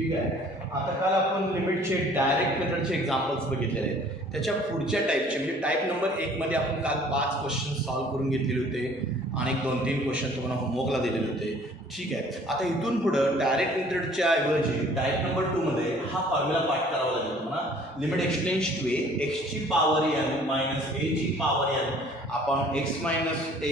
ठीक आहे. आता काल आपण लिमिटचे डायरेक्ट मेथडचे एक्झाम्पल्स बघितलेले आहेत. त्याच्या पुढच्या टाईपचे म्हणजे टाईप नंबर 1 मध्ये आपण काल 5 क्वेश्चन सॉल्व्ह करून घेतलेले होते आणि 2-3 क्वेश्चन तुम्हाला होमवर्कला दिलेले होते. ठीक आहे. आता इथून पुढं डायरेक्ट मेथडच्या ऐवजी टाईप नंबर 2 मध्ये हा फॉर्म्युला पाठ करावा लागेल तुम्हाला. लिमिट एक्सटेंड्स टू ए एक्सची पॉवर n मायनस ए ची power n upon x minus a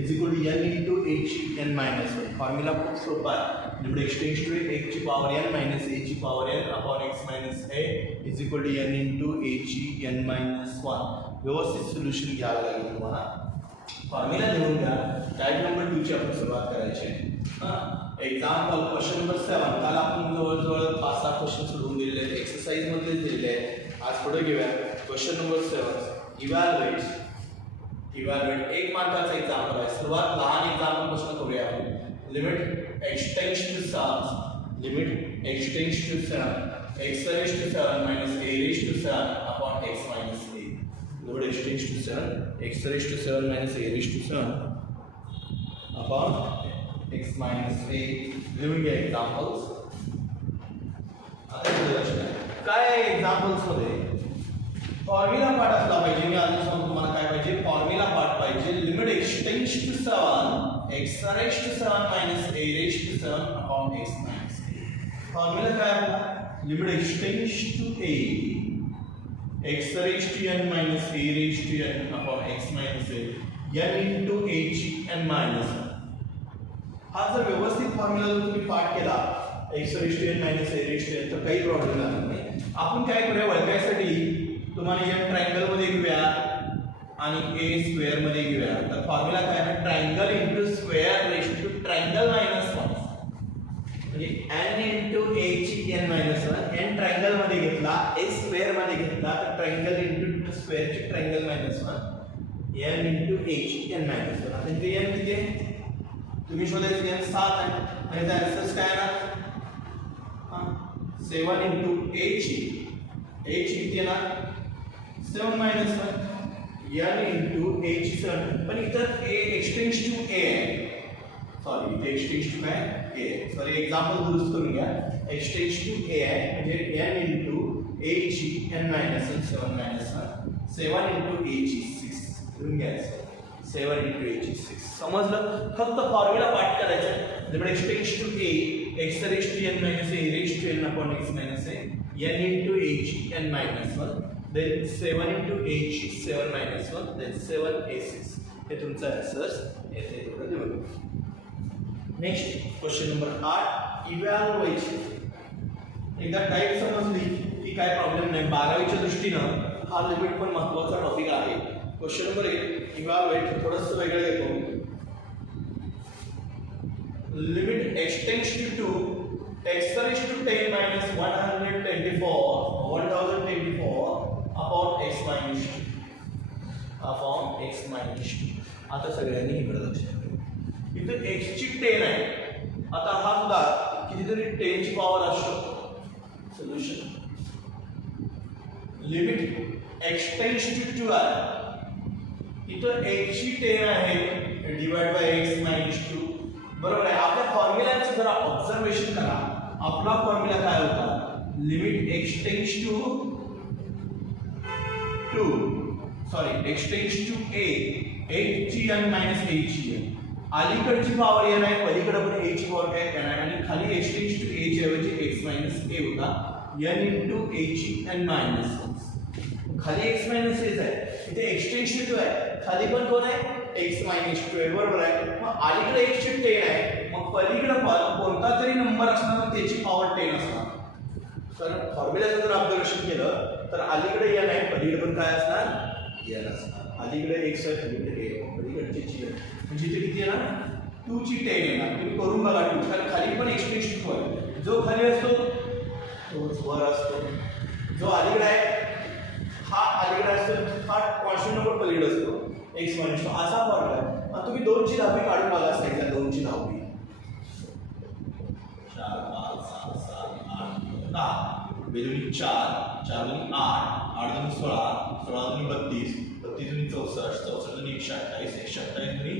is equal to n into a ची n मायनस 1. फॉर्म्युला खूप सोपा आहे. लिमिट एक्सटेंड्स टू ए ची पॉवर n मायनस ए ची power n upon x minus a is equal to n into a ची n minus 1. व्यवस्थित solution घ्यावं लागेल तुम्हाला. फॉर्म्युला लिहून घ्या. टाईप नंबर 2 ची आपण सुरुवात करायची. Example question number 7. काल आपण जवळजवळ 5-6 क्वेश्चन सोडवून दिलेले आहेत. एक्सरसाइज मधले दिलेले आहेत. आज पुढे घेऊया क्वेश्चन नंबर 7. इव्हॅल्युएट 1 मार्काचा एक्झाम्पल आहे. सुरुवात लहान एक्झाम्पल पासून करूया आपण. Limit x tends to 7 limit x tends to 7 x raised to 7 minus a raised to 7 upon x minus a. Limit extends to 7 x raised to 7 minus a raised to 7 upon x minus a. लिहून घ्या examples. आता काय examples मध्ये formula पाठ असला पाहिजे. मी आधी सांगतो तुम्हाला काय पाहिजे. फॉर्म्युला पाठ पाहिजे. Limit x tends to 7 x raised to 7 minus a raised to 7 upon x minus a. Formula काय आहे? Limit x tends to a x raised to n minus a raised to n upon x minus a n into a ची n minus 1. हा जर व्यवस्थित formula जर तुम्ही पाठ केला x raised to n minus a raised to n तर काही प्रॉब्लेम नाही. आपण काय करूया वळखायसाठी तुम्हाला n ट्रायंगल मध्ये घेऊया आणि a स्क्वेअर मध्ये घेऊया. तर फॉर्म्युला काय आहे? Triangle into square raised to triangle minus 1 म्हणजे n इंटू a ची n मायनस 1. n ट्रायंगल मध्ये घेतला a स्क्वेअर मध्ये घेतला तर ट्रायंगल इंटू स्क्वेअर ची triangle minus 1 n into a ची n मायनस 1. आता इथे n किती आहे तुम्ही शोधायचं. n 7 आहे आणि त्याचा आन्सर काय आहे? 7 इंटू a ची किती येणार 7 मायनस 1 n इंटू a ची 7. पण इथं a एक्सटेंड्स टू a आहे. सॉरी इथे एक्सटेंड्स टू काय a. सॉरी एक्झाम्पल दुरुस्त करून घ्या. एक्सटेंड्स टू a आहे म्हणजे n इंटू a ची n minus 1 7 minus 1 7 into a ची 6 लिहून घ्यायचं. 7 इंटू a ची 6 समजलं. फक्त फॉर्म्युला पाठ करायचं. Limit x tends to a x raised to n minus a raised to n upon x minus a n into a ची n minus 1 then 7 into a ची 7 minus 1 then 7a6. हे तुमचं answer येथे थोडं लिहून. Next question number 8. इव्हॅल्युएशन. एकदा type समजली की काय प्रॉब्लेम नाही. 12वीच्या दृष्टीनं हा लिमिट पण महत्त्वाचा टॉपिक आहे. क्वेश्चन नंबर 1 इव्हॅल्युएट थोडंसं वेगळं घेतो. Limit x tends to 2 x raised to 10 minus 1024 upon x minus 2. आता सगळ्यांनी इकडे लक्ष द्या. इथे x ची 10 आहे. आता हा सुद्धा कितीतरी 10 ची पॉवर असू शकतो. सोल्युशन लिमिट एक्सटेंड्स टू 2 आहे. इथं x ची 10 आहे डिवाइड बाय x minus 2. बरोबर आहे. आपल्या फॉर्म्युलाचं जरा ऑब्झर्वेशन करा. आपला फॉर्म्युला काय होता? Limit x tends to 2 sorry x tends to a x ची n मायनस a ची n. अलीकडची पॉवर n आहे पलीकडे पण a ची पॉवर काय n आहे आणि खाली एक्सटेंड्स टू a च्या ऐवजी x मायनस a होता n इंटू a ची n मायनस 1. खाली x मायनस a आहे. इथे एक्सटेंड्स टू 2 आहे. खाली पण कोण आहे x मायनस 2 आहे. बरोबर आहे. मग अलीकडे x ची 10 आहे. मग पलीकडे कोणता तरी नंबर असणार त्याची पॉवर 10 असणार. तर फॉर्म्युलाचं जर ऑब्झर्वेशन केलं तर अलीकडे n आहे पलीकडे पण काय असणार n असणार. अलीकडे x आहे पलीकडे a पलीकडचे ची म्हणजे इथे किती येणार 2 ची 10 येणार. तुम्ही करून बघा 2 कारण खाली पण एक्सटेंड्स टू आहे. जो खाली असतो तो वर असतो. जो अलीकडे आहे हा अलीकडे असतो. हा कॉन्स्टंट नंबर पलीकडे असतो x मायनस 2 असा फॉर्म्युला आहे. तुम्ही 2 ची 10वी काढून बघा. साईडला 2 ची 10वी 4 5 6 7 8 10 बेदुनी 4 4 दुनी 8 8 दुनी 16 16 दुनी 32 32 दुनी 64 64 दुनी 128 128 दुनी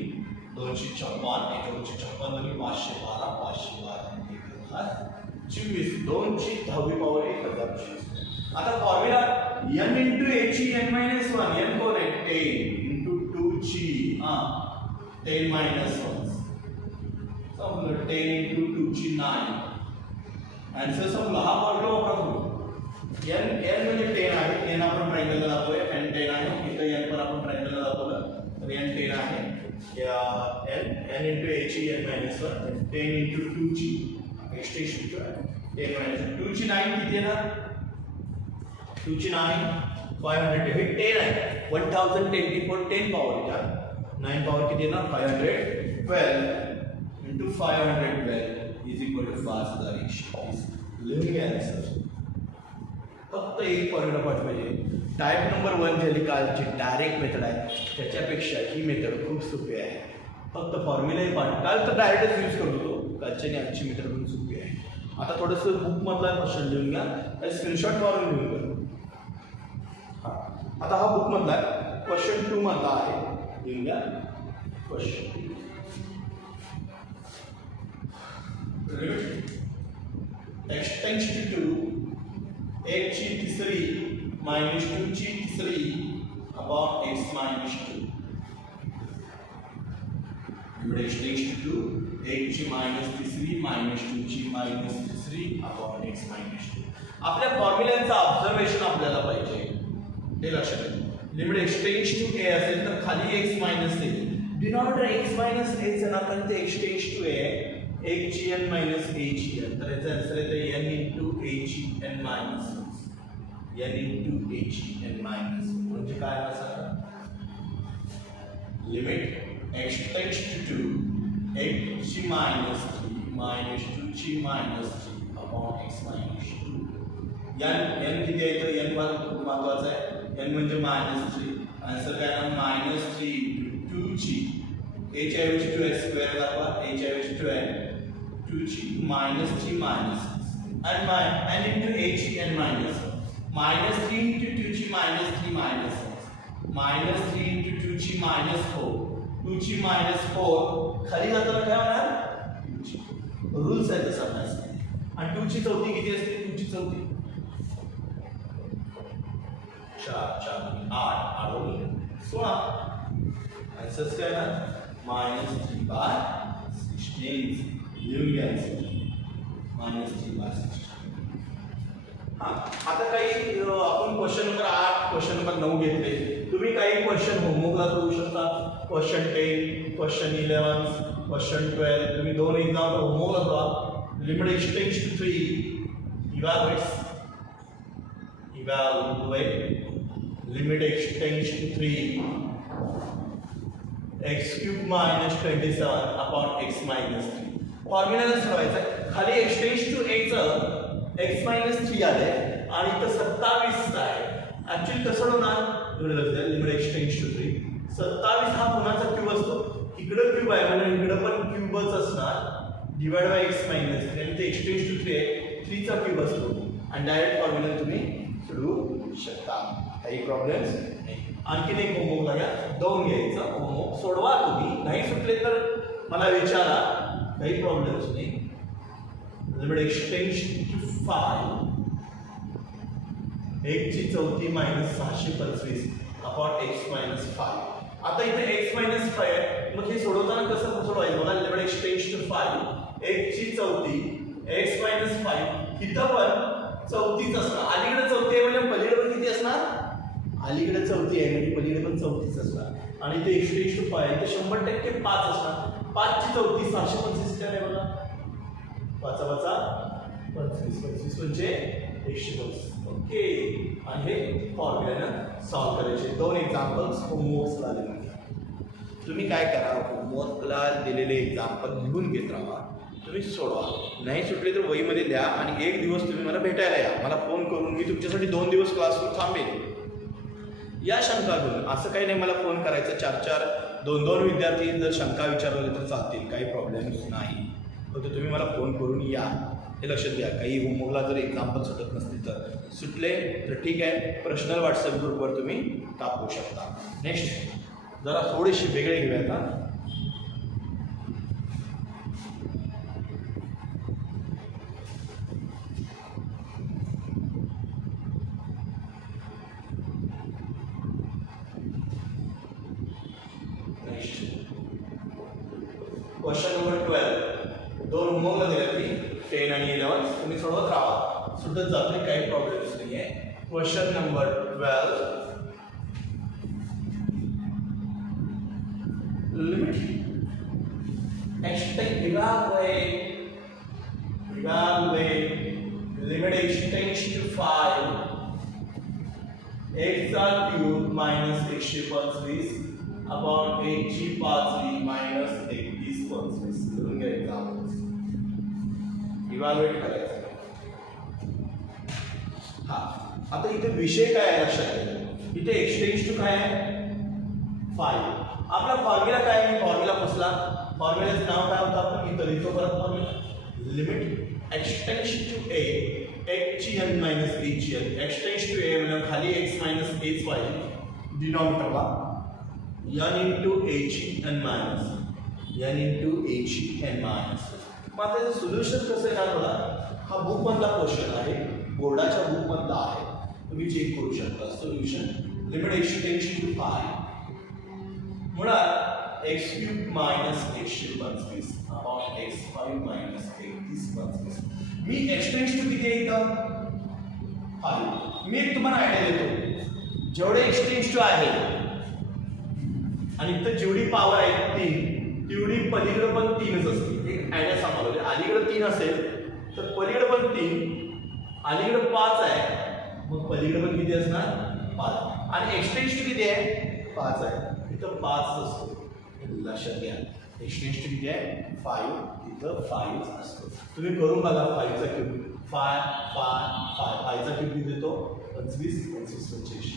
256 156 दुनी 512 512 24 2ची 10वी पॉवर 1024. आता फॉर्म्युला n इंटू a ची n मायनस 1 n कोण आहे 10 इंटू 2 ची 10 मायनस 1 समजलं 10 इंटू 2 ची 9 आन्सर समजला. हा फॉर्म्युला वापरा. n म्हणजे 10 आहे. n आपण ट्रायंगलला दाखवूया. n 10 आहे. इथं n पण आपण ट्रायंगलला दाखवलं तर n 10 आहे. या n इंटू a ची n मायनस 1 10 इंटू 2 ची एक्सटेंशन टू 10 मायनस 2 ची 9 किती येणार 2 ची 9 500 हे 10 आहे 1024 10 पॉवर का 9 पॉवर किती येणार 512 इंटू 512 इज इक्वल टू 5120. लिहून घ्या आन्सर. फक्त एक फॉर्म्युला पाठवायचे. टाइप नंबर 1 जेलिकालची डायरेक्ट मेथड आहे त्याच्यापेक्षा ही मेथड खूप सोपी आहे. फक्त फॉर्म्युलाही पाठ काल तर डायरेक्टच यूज करत होतो कालची आणि आजची मेथड पण सोपी आहे. आता थोडंसं बुकमधला क्वेश्चन लिहून घ्या आणि स्क्रीनशॉट मारून लिहून घ्या. हां आता हा बुकमधला क्वेश्चन 2 मधला आहे. लिहून घ्या क्वेश्चन 2 x टेंड्स टू 2 1 ची तिसरी मायनस 2 ची तिसरी upon x minus 2 x tends to 1 ची मायनस तिसरी मायनस 2 ची मायनस तिसरी अपॉन x मायनस 2. आपल्या फॉर्म्युलांचं ऑब्झर्वेशन आपल्याला पाहिजे हे लक्षात ठेवा. Limit x tends to a असेल तर खाली x minus a denominator x minus a चं नाव ते x टेंड्स टू a 1 ची n मायनस a ची n तर याचा आन्सर येतो n इंटू a ची n minus n into a ची n मायनस म्हणजे काय असणार लिमिट x टेंड्स टू 2 1 ची मायनस 3 मायनस 2 ची minus 3 upon x minus 2. n किती आहे तर n खूप महत्वाचा आहे. n म्हणजे मायनस 3 आन्सर काय आहे मायनस 3 2 ची a च्या ऐवजी 2x स्क्वेअर दाखवा a च्या ऐवजी 2 ची minus 3 minus and into a ची n मायनस मायनस 3 into 2 ची मायनस 3 मायनस मायनस 3 into 2 ची मायनस 4 2 ची मायनस 4 खाली जाताना काय होणार रूल्स आहे तसा आणि 2 ची चौथी किती असते 2 ची चौथी 4 8 16 आन्सर काय ना मायनस 3 बाय 16 लिहून घ्या मायनस 3 बाय 16. हां आता काही आपण क्वेश्चन नंबर 8 क्वेश्चन नंबर 9 घेतले. तुम्ही काही क्वेश्चन होमवर्कला करू शकता. क्वेश्चन 10 क्वेश्चन 11 क्वेश्चन 12 तुम्ही दोन एक्झाम्पल होमवर्कला करा. Limit x tends to 3 evaluate limit x tends to 3 x cube minus 27 upon x minus 3. Formula ठेवायचा खाली x टेंड्स टू a चं x minus 3 आले आणि इथं 27 आहे. ऍक्च्युअली कसं होणार लिमिट x टेंड्स टू 3 27 हा कोणाचा क्यूब असतो इकडे क्यूब आहे म्हणजे इकडे पण क्यूबच असणार डिवाइड बाय x minus 3 आणि ते x टेंड्स टू 3 आहे 3 चा क्यूब असतो आणि डायरेक्ट फॉर्म्युला तुम्ही सोडवू शकता. काही प्रॉब्लेम्स नाही. आणखीन एक होमवर्क लागेल 2 घ्यायचं होमवर्क सोडवा तुम्ही नाही सुटले तर मला विचारा काही प्रॉब्लेम्स नाही. लिमिट x टेंड्स टू 5 1 ची चौथी मायनस 625 अपॉन x मायनस 5. आता इथे x मायनस 5 आहे मग हे सोडवताना कसं सोडवायचं मला लिमिट x टेंड्स टू 5 1 ची चौथी x मायनस 5 इथं पण चौथीच असणार. अलीकडे चौथी आहे म्हणजे पलीकडे पण किती असणार अलीकडे चौथी आहे म्हणजे पलीकडे पण चौथीच असणार आणि ते x टेंड्स टू 5 ते 100% 5 असणार. 5 ची चौथी 625 काय आहे बघा 5 25 25 म्हणजे 125. ओके आणि हे फॉर्म्युला सॉल्व करायचे. 2 एक्झाम्पल्स होमवर्क्सला आले. तुम्ही काय करा होमवर्कला दिलेले एक्झाम्पल लिहून घेत राहा तुम्ही सोडवा. नाही सुटले तर वहीमध्ये द्या आणि एक दिवस तुम्ही मला भेटायला या मला फोन करून मी तुमच्यासाठी 2 दिवस क्लासवर थांबेल. या शंका घेऊन असं काही नाही मला फोन करायचं 4-4 2-2 विद्यार्थी जर शंका विचारले तर चालतील काही प्रॉब्लेम्स नाही. फक्त तुम्ही मला फोन करून या हे लक्षात घ्या. काही होमवर्कला जर एक्झाम्पल सुटत नसतील तर सुटले तर ठीक आहे पर्सनल व्हॉट्सअप ग्रुपवर तुम्ही टाकू शकता. नेक्स्ट जरा थोडीशी वेगळे घेऊया आता. दोन होमवर्कला दिल्या ती 10 आणि 11 तुम्ही सोडवत राहा, सुटत जाते, काही प्रॉब्लेम्स नाही आहे. Question number 12. Limit evaluate limit x tends to 5 x cube minus x ची 25 upon x ची 5 minus 31 लिहून घ्या एक्झाम्पल्स. इव्हॅल्युएट करायचं. हा आता इथे विषय काय आहे लक्षात घ्या. इथे x टेंड्स टू काय आहे 5. आपला फॉर्म्युला काय आहे, फॉर्म्युला पुसला, फॉर्म्युल्याचं नाव काय होतं आपण इथं लिहितो परत formula. Limit x tends to a x ची n मायनस a ची n. x tends to a म्हणजे खाली x मायनस a च पाहिजे डिनॉमिनेटरला, n इंटू a ची n minus n into a ची n मायनस. मग आता याचं सोल्युशन कसं येणार बघा. हा बुक मधला क्वेश्चन आहे, बोर्डाच्या बुक मधला आहे, तुम्ही चेक करू शकता. Solution limit x tends to 5 मुळात x क्यूब मायनस x ची 25 अपॉन x5 मायनस 31. मी x टेंड्स टू किती आहे इथं 5. मी एक तुम्हाला आयडिया देतो. जेवढे x टेंड्स टू आहे आणि इथं जेवढी पॉवर आहे 3 तेवढी पलीकडे पण 3च असते. एक आयडिया सांगावं, अलीकडे 3 असेल तर पलीकडे पण 3, अलीकडे 5 आहे मग पलीकडे पण किती असणार 5. आणि x टेंड्स टू किती आहे 5 आहे, इथं 5 असतो. लक्षात घ्या x टेंड्स टू किती आहे 5, इथं 5 असतो. तुम्ही करून बघा 5 चा क्यूब 5 चा क्यूब किती देतो 25 25 25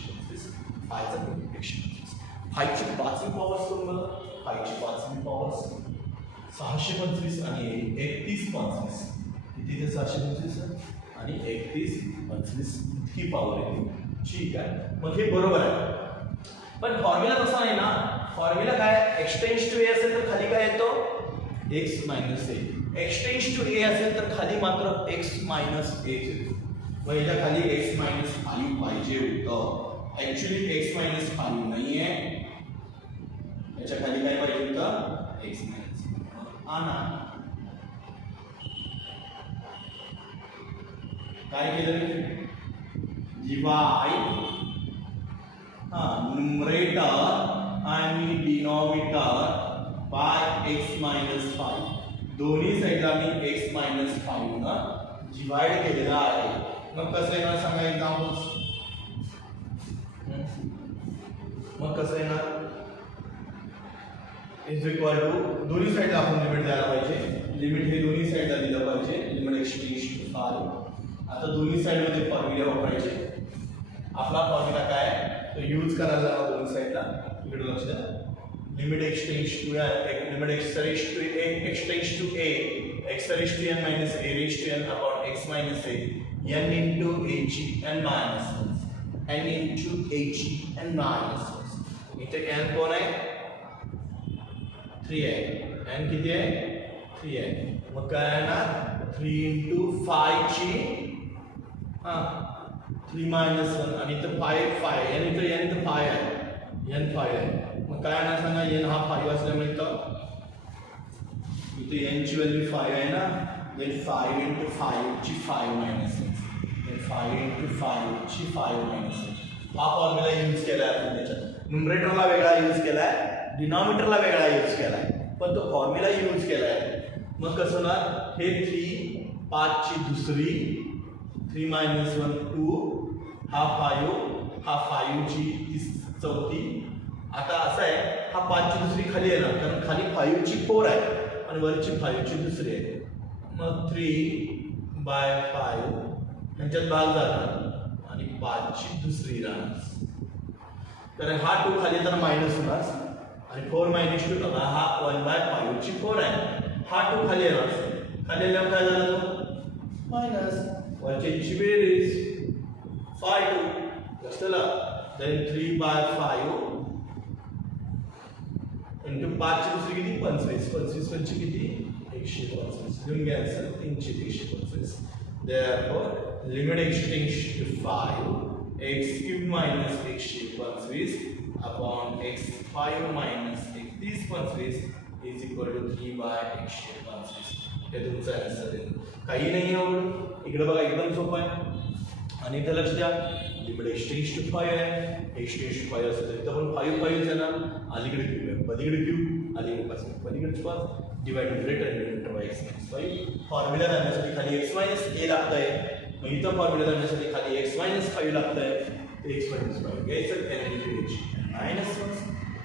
5 चा क्यूब 125. 5 ची 5वी पॉवर करून बघा. 5 ची 5वी पॉवर 625 आणि 31 25 किती ते 625 आणि 31 25 ही पॉवर येते. ठीक आहे, मग हे बरोबर आहे. पण फॉर्म्युला तसा नाही ना. फॉर्म्युला काय x टेंड्स टू a असेल तर खाली काय येतो x minus a. x tends to a असेल तर खाली मात्र x मायनस a येतो. मग याच्या खाली x मायनस 5 पाहिजे होतं. ऍक्च्युली x मायनस 5 नाहीये, याच्या खाली काय पाहिजे होतं x मायनस. आणा काय केलं डिवाइड न्यूमरेटर आणि डिनॉमिनेटर बाय x मायनस 5. दोन्ही साईडला मी x मायनस 5 ना डिवाइड केलेला आहे. मग कसं येणार सांगा एक्झाम्पल्स. मग कसं येणार इज इक्वल टू दोन्ही साईडला आपण लिमिट द्यायला पाहिजे. लिमिट हे दोन्ही साईडला दिलं पाहिजे. Limit x tends to 5. आता दोन्ही साईडमध्ये फॉर्म्युला वापरायचे. आपला फॉर्म्युला काय तो यूज करायला लावा दोन्ही साईडला. इकडे लक्ष द्या. Limit x tends to limit x raise to a x tends to a x raise to n minus a raise to n upon x minus a n into a ची n minus 1 n into a ची n minus 1. इथे n कोण आहे 3 आहे. n किती आहे 3 आहे. मग काय येणार 3 इंटू 5 ची 3 मायनस 1 आणि इथं 5 n इथं 5 आहे n 5 आहे. मग काय येणार सांगा n हा 5 असल्यामुळे इथे n ची व्हॅल्यू 5 आहे ना. then 5 into 5 ची 5 minus 6 then 5 into 5 ची 5 minus 6. हा फॉर्म्युला यूज केलाय आपण त्याच्यात. न्यूमरेटरला वेगळा यूज केलाय, डिनॉमिनेटरला वेगळा यूज केलाय, पण तो फॉर्म्युला यूज केलाय. मग कसं होणार हे 3 5 ची दुसरी 3 minus 1 2 हा 5 हा 5 ची चौथी. आता असं आहे हा 5 ची दुसरी खाली येणार कारण खाली 5 ची 4 आहे आणि वरची 5 ची दुसरी आहे. मग 3/5 यांच्यात भाग जाणार आणि 5 ची दुसरी राहणार. तर हा 2 खाली तर मायनस होणार आणि 4 मायनस 2 हा 1/5 ची 4 आहे. हा 2 खाली येणार. खाली आल्यावर काय झालं मायनस वरची बेरीज 5 2 then 3/5 into 5 ची दुसरी किती 25 25 पंची किती 125. घेऊन घ्यायचं 325. therefore limit x tends to 5 x cube minus 125 upon x5 minus 31 is equal to 3/125. हे तुमचं आन्सर आहे. काही नाही अवघड. इकडे बघा एकदम सोपं आहे. आणि इथं लक्ष द्या, लिमिट एक्सटेंज टू 5 आहे. एक्सटेंज टू 5 असेल तर इथं पण 5 आहे ना. अलीकडे क्यू आहे, पलीकडे क्यू, अलीकडे 5 पलीकडे 5 divide greater denominator by x - 5. Formula जाण्यासाठी खाली x - a लागतंय. मग इथं फॉर्म्युला जाण्यासाठी खाली x - 5 लागतंय. ते x - 5 घ्यायचं 10 into h -1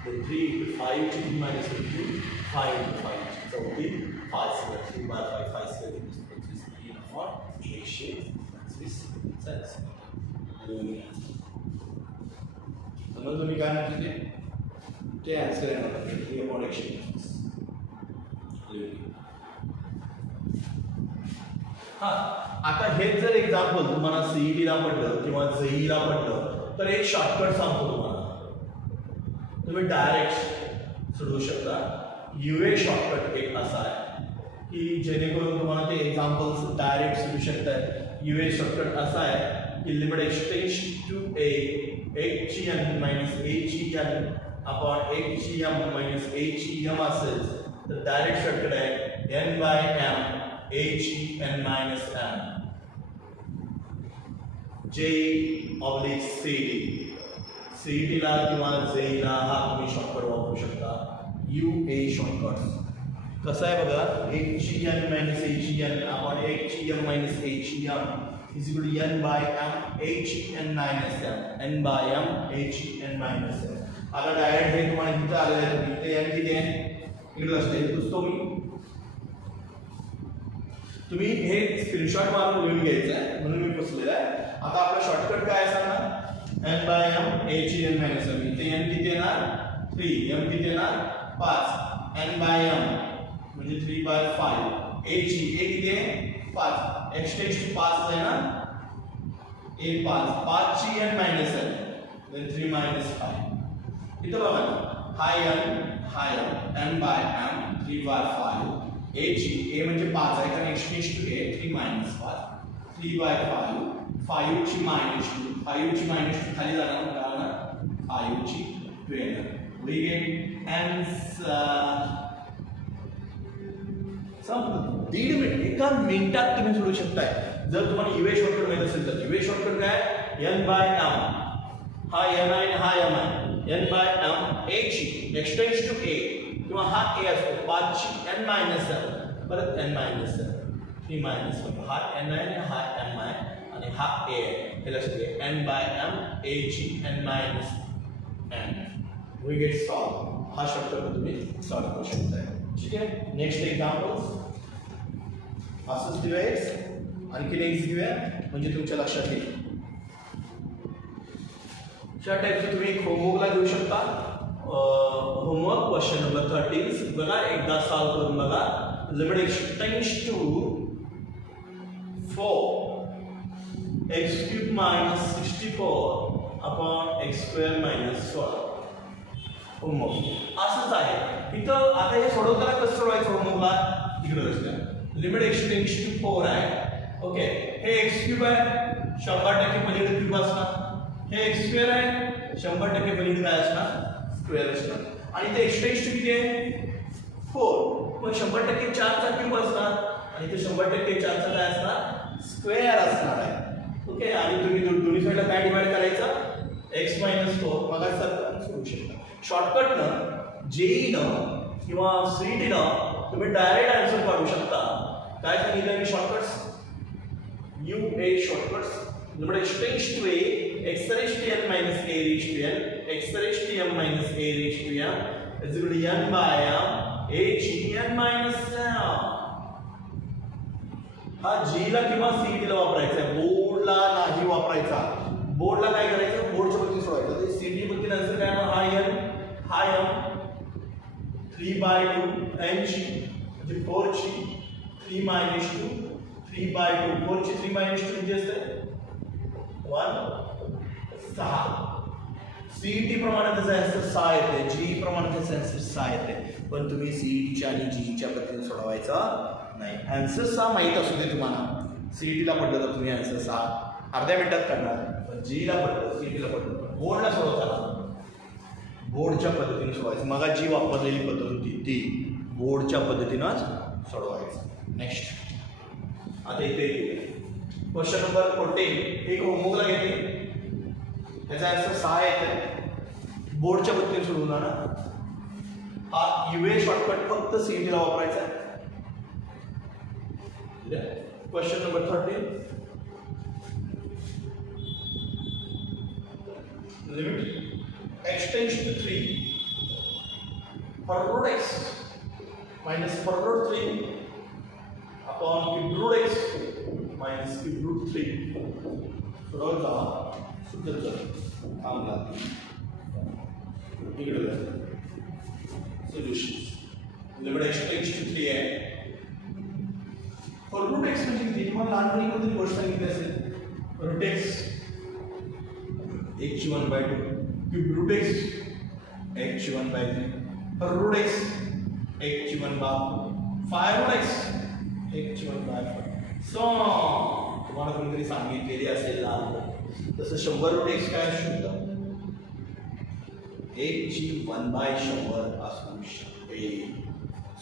then 3 into 5 to 3 minus 2 5 into 5 चौथी 5 square 3 by 5 5 square is 25 upon 125 cents. समजलं तुम्ही काय म्हणते ते आन्सर येणार 3 upon 125. हा आता हेच जर एक्झाम्पल तुम्हाला सीईटीला पडलं किंवा जेईला पडलं तर एक शॉर्टकट सांगतो तुम्हाला. तुम्ही डायरेक्ट सोडवू शकता. यूए शॉर्टकट एक असा आहे की जेणेकरून तुम्हाला ते एक्झाम्पल्स डायरेक्ट सोडू शकतात. यूए शॉर्टकट असा आहे की limit x tends to a HN minus AGN upon HM minus AGM असेल तर डायरेक्ट शॉर्टकट आहे n by m HN minus m J oblique CD. सीईटीला किंवा जेईला हा तुम्ही शॉर्टकट वापरू शकता. UA शॉर्टकट कसं आहे बघा, HN minus AGN upon HM minus AGM is equal to n by m HN minus m n by m HN minus m. आता direct हे तुम्हाला इथं आलेलं आहे. इथे n किती आहे इकडे असते पुसतो मी. तुम्ही हे स्क्रीनशॉट मारून लिहून घ्यायचं आहे म्हणून मी पुसलेलं आहे. आता आपला शॉर्टकट काय आहे सांगा, n by m HN minus m. इथे n किती येणार 3, m किती येणार 5, n by m म्हणजे 3 by 5. a किती आहे 5, एक्सटेंज टू 5 आहे ना a 5 ची n minus n then 3 minus 5. इथं बघा ना हा n n by m 3 by 5 a म्हणजे 5 आहे कारण x tends to a 3 minus 5 3 by 5 5 ची -2 5 ची -2 खाली जाणार कारण 5 ची 12. we get answer. संपलं. 1.5 मिनिट, एका मिनिटात तुम्ही सोडवू शकताय. जर तुम्हाला यूए शॉर्टकट माहित असेल तर. यूए शॉर्टकट काय n by m हा n आहे हा m आहे. n by m a ची एक्सटेंज टू a किंवा हा a असतो 5 ची n minus 7 परत n minus 7 3 minus 1 हा n आहे आणि हा m आहे आणि हा a आहे. हे लक्षात घ्या n by m a ची n minus n. we get solve. हा शॉर्टकट तुम्ही सॉल्व करू शकताय. ठीक आहे. नेक्स्ट एक्झाम्पल्स असंच दिवायच आणखी नेक्स्ट घेऊया म्हणजे तुमच्या लक्षात येईल. अशा टाईपचं तुम्ही होमवर्कला घेऊ शकता. होमवर्क क्वेश्चन नंबर 13 बघा एकदा सॉल्व करून बघा. Limit x tends to 4 x³ minus 64 upon x² minus 12. Homework असंच आहे. इथं आता हे सोडवताना कसं सोडवायचं होमवर्कला इकडे लक्ष. लिमिट एक्सटेंज टू 4 आहे. ओके, हे x³ आहे 100% पलीकडे क्यूब असणार. हे x² आहे 100% पलीकडे काय असणार स्क्वेअर असणार. आणि ते एक्सटेंज टू किती आहे 4 मग 100% 4 चा क्यूब असणार आणि ते 100% 4 चा काय असणार स्क्वेअर असणार आहे. ओके, आणि तुम्ही दोन्ही साईडला काय डिवाइड करायचं x - 4 मग असं सोडू शकता. शॉर्टकटनं जेईनं किंवा सीईटीनं तुम्ही डायरेक्ट आन्सर काढू शकता. काय सांगितलं मी shortcuts UA shortcuts. Limit x tends to a x raised to n minus a raised to n x raised to m minus a raised to m is equal to n by m h n minus m. हा g ला किंवा CET ला वापरायचा आहे, बोर्डला नाही वापरायचा. बोर्डला काय करायचं बोर्डच्या पद्धतीने सोडवायचं. ते सीईटी पद्धतीने आन्सर काय हा n हा m 3/2 n ची म्हणजे 4 ची 3 minus 2 3/2 4 ची 3 minus 2 म्हणजे असते 1 6. सीईटी प्रमाणे त्याचा आन्सर 6 येते, जीई प्रमाणे त्याचा आन्सर 6 येते. पण तुम्ही सीईटीच्या आणि जीईच्या पद्धतीने सोडवायचा नाही. आन्सर 6 माहित असू दे तुम्हाला. सीईटीला पडलं तर तुम्ही आन्सर 6 अर्ध्या मिनिटात करणार. पण जीईला पडलं सीईटीला पडलं तर बोर्डला सोडवताना बोर्डच्या पद्धतीने सोडवायचं. मग जी वापरलेली पद्धत होती ती बोर्डच्या पद्धतीनंच सोडवायचं. नेक्स्ट आता इथे क्वेश्चन नंबर 14 एक होमवर्कला घेतली, त्याचा आन्सर 6 येते, बोर्डच्या पद्धतीने सोडवणार ना. हा युए शॉर्टकट फक्त सीईटीला वापरायचा आहे. Question number 13 limit x tends to 3 for root x minus for root 3 upon cube root x minus cube root 3. सोडवत जा, सुटत जा, थांबला इकडे solution limit x tends to 3 आहे. for root x म्हणजे किती? तुम्हाला लहानपणी कोणती गोष्ट सांगितली असेल, root x h 1/2 cube root x h 1/3 for root x h 1/2 5 root x h 1/5. so तुम्हाला कोणीतरी सांगितलेली असेल लहानपणी तसं 100 root x काय असू शकतं, h 1/100 असू शकते.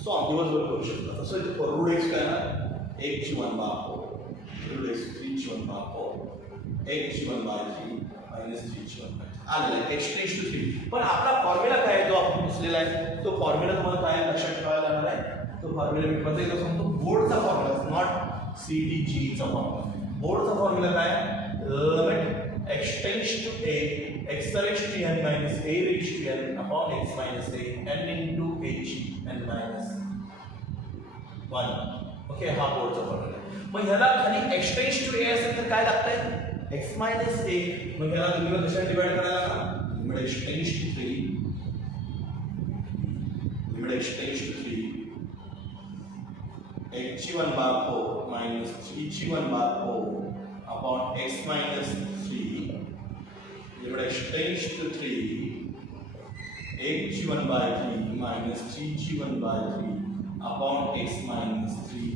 सो दिवसभर करू शकता. तसं for root x काय ना h 1/4 root x 3 1/4 h 1/3 minus 3 आलेला आहे x tends to 3. पण आपला फॉर्म्युला काय आहे जो आपण पुसलेला आहे, तो फॉर्म्युला तुम्हाला काय लक्षात ठेवायला लागणार आहे. तो फॉर्म्युला मी परत एकदा सांगतो, बोर्डचा फॉर्म्युला, नॉट CTG चा फॉर्म्युला. बोर्डचा फॉर्म्युला काय, limit x tends to a x raised to n minus a raised to n upon x minus a n into h n minus 1. Okay, हा बोर्डचा फॉर्म्युला. मग ह्याला खाली x tends to a असेल तर काय लागतंय, x minus a. मग याला तुम्ही कशाने डिवाइड करायला ना, limit x tends to 3 limit x tends to 3 h 1/4 minus 3 1/4 upon x minus 3 limit x tends to 3 h 1/3 minus 3 1/3 upon x minus 3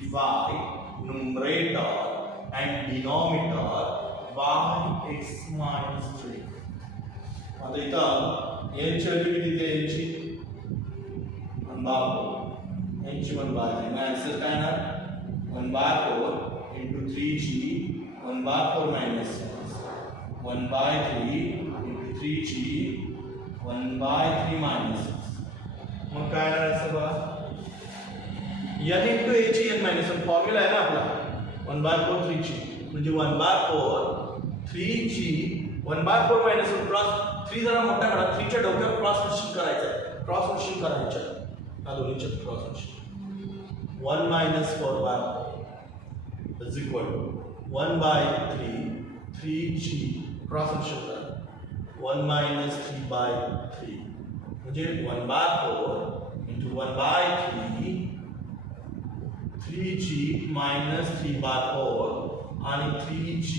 divide numerator and denominator by x minus 3. आता इथं n ची value किती आहे, n ची 1/4 n ची 1/3. मग answer काय ना 1/4 into 3g 1/4 minus 1/3 into 3g 1/3 minus. मग काय आन्सर बघा, n into h n minus 1 formula आहे ना आपला 1/4 3g म्हणजे 1/4 3g 1/4 minus 1 क्रॉस 3 जरा मोठा करा, 3 च्या डोक्यावर क्रॉस मशीन करायचं आहे, क्रॉस मशीन करायचं या दोन्हीच्या cross machine 1 minus 4/4 is equal to 1/3 3g cross machine करा 1 minus 3/3 म्हणजे 1/4 into 1/3 3g minus 3/4 आणि 3g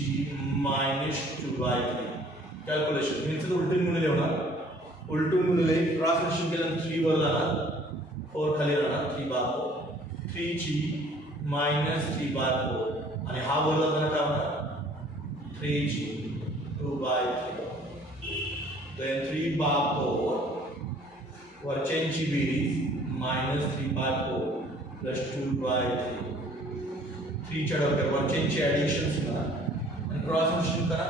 minus 2/3. कॅल्क्युलेशन ह्याचं उलटून गुणिले होणार, उलटून गुणिले क्रॉस मशीन केल्यानंतर 3 वर जाणार 4 खाली राहणार 3/4 3g minus 3/4 आणि हा वर जाताना काय होणार 3g 2/3. then 3/4 वरच्यांची बेरीज minus 3/4 plus 2/3 3 च्या डोक्यावर वरच्यांची ऍडिशन्स करा आणि क्रॉस मशीन करा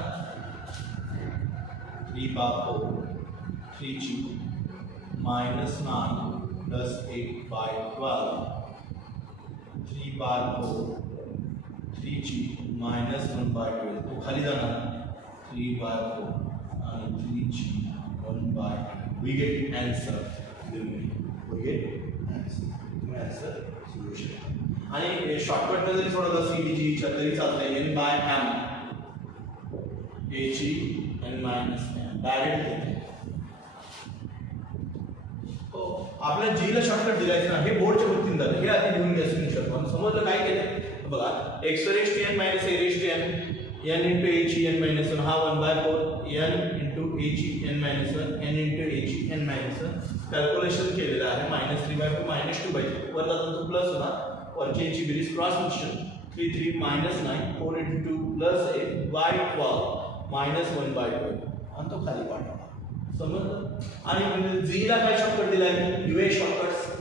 3/4 3g minus 9 plus 8/12 3/4 3g minus 1/12 तो खाली जाणार 3/4 आणि 3g 1/2. we get answer, we get answer solution. आणि शॉर्टकट जरी सोडवलं CTG च्या तरी चालतंय, n by m h n minus m direct येते. आपल्या g ला शॉर्टकट दिलायचं ना, हे बोर्डच्या वरती झालं, हे आधी लिहून घ्या स्क्रीनशॉट. पण समजलं काय केलं बघा, x raised to n minus a raised to n n into h n minus 1 हा 1/4 n into h n minus 1 n into h n minus 1 calculation केलेलं आहे -3/2 -2/3 वर जातो तो प्लस होणार, वरची ची बेरीज cross multiplication 3 3 -9 4 into 2 plus 8 by 12 -1/12 आणि तो खाली पाठवा. समजलं. आणि g ला काय शॉर्टकट दिलाय, UA शॉर्टकट्स